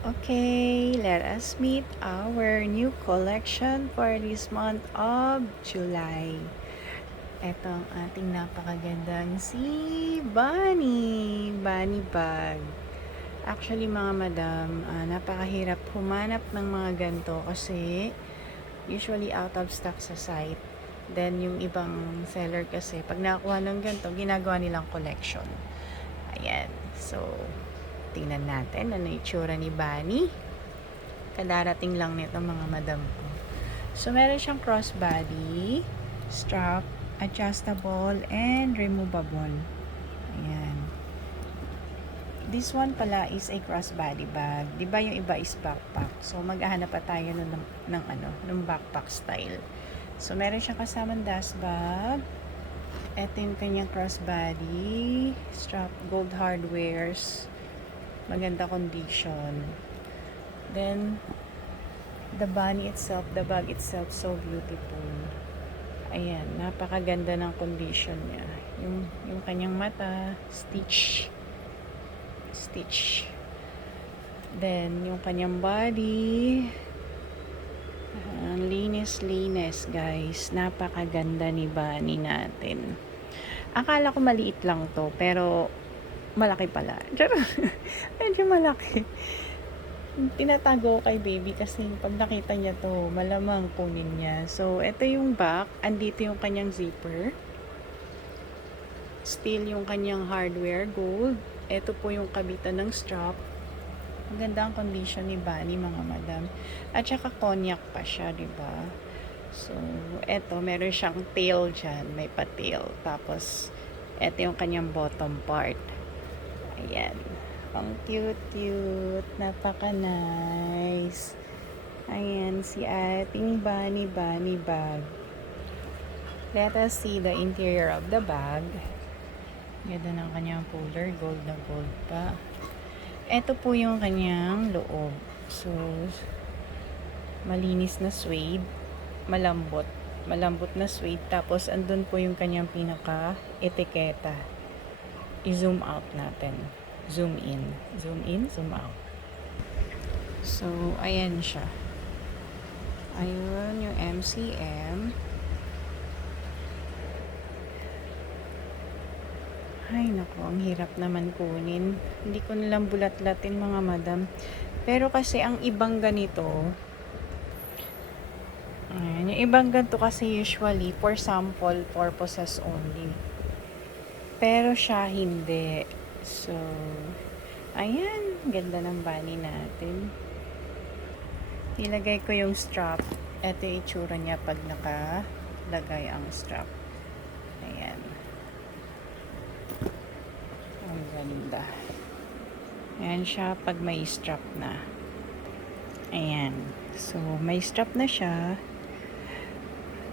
Okay, let us meet our new collection for this month of July. Ito ang ating napakagandang si Bunny bag. Actually mga madam, napakahirap humanap ng mga ganito kasi usually out of stock sa site. Then yung ibang seller kasi pag nakakuha ng ganito, ginagawa nilang collection. Ayan. So, tingnan natin ano itsura ni Bunny. Kadarating lang nito mga madam ko. So, meron siyang crossbody, strap, adjustable, and removable. Ayan. This one pala is a crossbody bag. Diba yung iba is backpack? So, maghahanap pa tayo ng backpack style. So, meron siyang kasamang dust bag. Ito yung kanyang crossbody, strap, gold hardwares, maganda condition. Then, the bag itself, so beautiful. Ayan, napakaganda ng condition niya. Yung kanyang mata, stitch. Then, yung kanyang body, linis guys. Napakaganda ni Bunny natin. Akala ko maliit lang to, pero malaki pala. Medyo malaki. Tinatago kay baby kasi pag nakita niya to, malamang kunin niya. So, ito yung back. Andito yung kanyang zipper. Still yung kanyang hardware, gold. Ito po yung kabitan ng strap. Maganda ang condition ni Bunny, mga madam. At saka cognac pa siya, diba? So, eto, meron siyang tail dyan. May pa-tail. Tapos, eto yung kanyang bottom part. Ayan. Ang cute. Napaka-nice. Ayan, si ating Bunny bag. Let us see the interior of the bag. Ganda ng kanyang folder. Gold na gold pa. Ito po yung kanyang loob. So, malinis na suede. Malambot na suede. Tapos, andun po yung kanyang pinaka-etiketa. I-zoom out natin. Zoom in, zoom out. So, ayan siya. Ayun, yung MCM. Ay, naku, ang hirap naman kunin. Hindi ko nilang bulat-latin, mga madam. Pero kasi, ang ibang ganito, ayan, yung ibang ganito kasi usually, for sample purposes only. Pero siya, hindi. So, ayan, ganda ng Bunny natin. Ilagay ko yung strap. Ito yung itsura niya pag nakalagay ang strap. Ayan. Ang ganda. Ayan siya pag may strap na. Ayan. So, may strap na siya.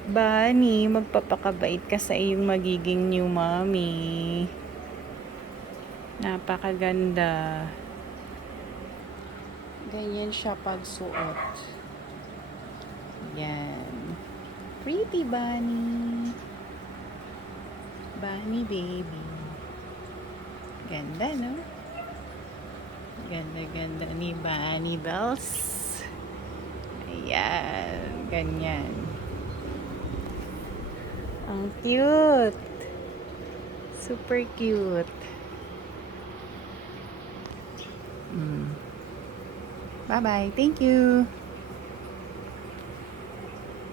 Bunny, magpapakabait ka sa iyong magiging new mommy. Napakaganda. Ganyan siya pag suot. Yan. Pretty Bunny. Bunny baby. Ganda, no? Ganda ni Bunny Bells. Ayan. Ganyan. Ang cute. Super cute. Bye-bye. Thank you.